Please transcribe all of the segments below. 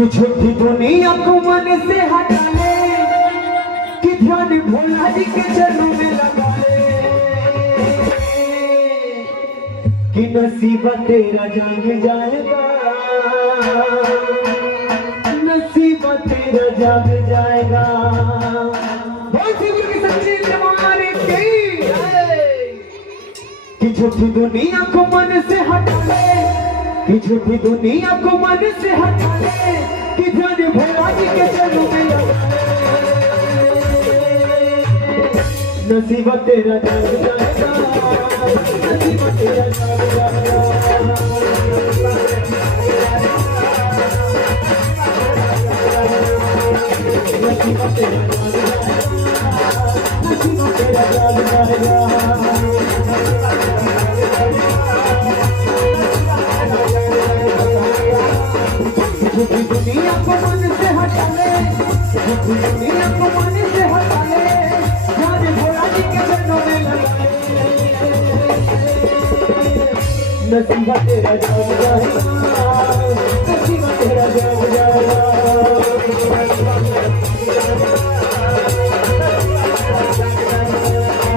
कि झूठी दुनिया को मन से हटा ले, कि ध्यान भोला जी के चरणों में लगा ले, कि नसीब तेरा जाग जाएगा, नसीब तेरा जाग जाएगा। कि झूठी दुनिया को मन से हटा ले, कि झूठी दुनिया को मन से हटा ले, कि ध्यान भोला जी के चरणों में लगा ले, नसीब तेरा जाग जाएगा, नसीब तेरा जाग जाएगा। नसीब तेरा जाग जाएगा, नसीब तेरा जाग जाएगा। झूठी दुनिया को मन से हटा ले, झूठी दुनिया को मन से हटा ले, ध्यान भोला जी के चरणों में लगा ले, नसीब तेरा जाग जाएगा, नसीब तेरा जाग जाएगा।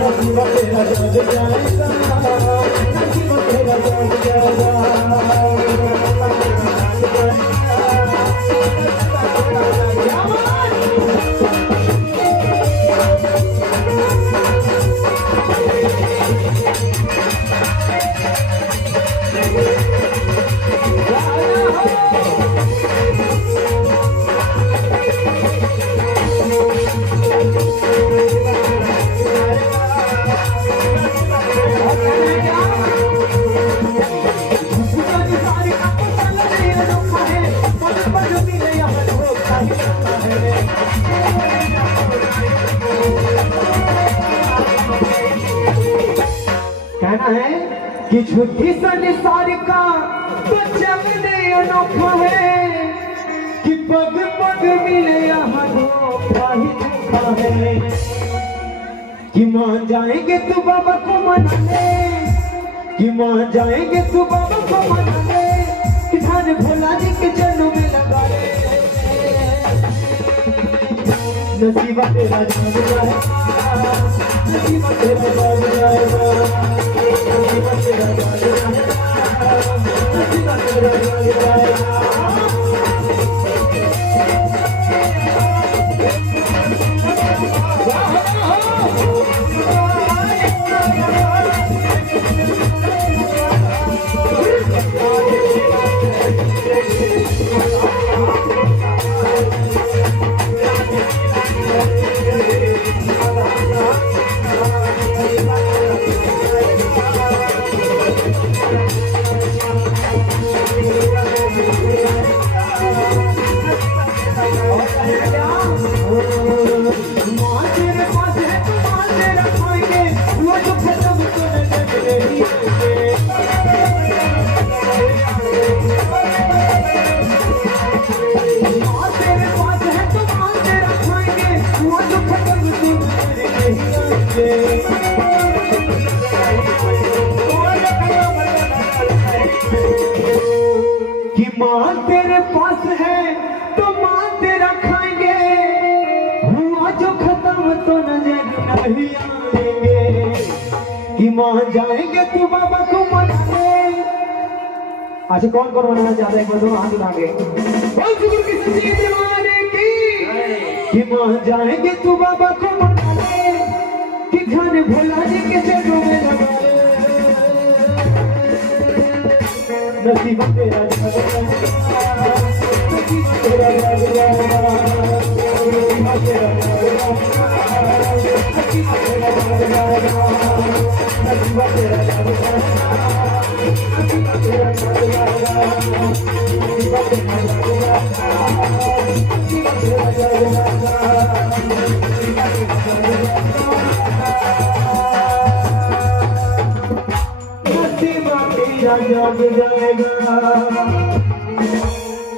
नसीब तेरा जाग जाएगा, नसीब तेरा जाग जाएगा। कहना है कि झूठी संसार का बच्चा मिले अनोखा है, कि पग पग मिले यहाँ धोखा ही धोखा है, कि मान जाएंगे तू बाबा को मना ले, कि मान जाएंगे तू बाबा को मना ले, कि ध्यान भोला जी के चरणों में लगा ले, नसीब तेरा जाग जाएगा, नसीब तेरा जाग जाएगा। नसीब तेरा जाग जाएगा, नसीब तेरा जाग जाएगा। कि माल तेरे पास है तो माल तेरा खाएंगे, हुआ जो खत्म तो नजर नहीं आएंगे, कि मान जाएंगे तू बाबा को मना ले। अच्छा कौन कौन बनाना चाहता है, एक बार दोनों हाथ उठाके कि मान जाएंगे तू बाबा को मना ले, कि ध्यान भोला जी के चरणों में लगा ले, नसीब तेरा जाग जाएगा, नसीब तेरा जाग जाएगा, नसीब तेरा जाग जाएगा, नसीब तेरा जाग जाएगा, नसीब तेरा जाग जाएगा, नसीब तेरा जाग जाएगा, नसीब तेरा जाग जाएगा। नसीब तेरा जाग जाएगा।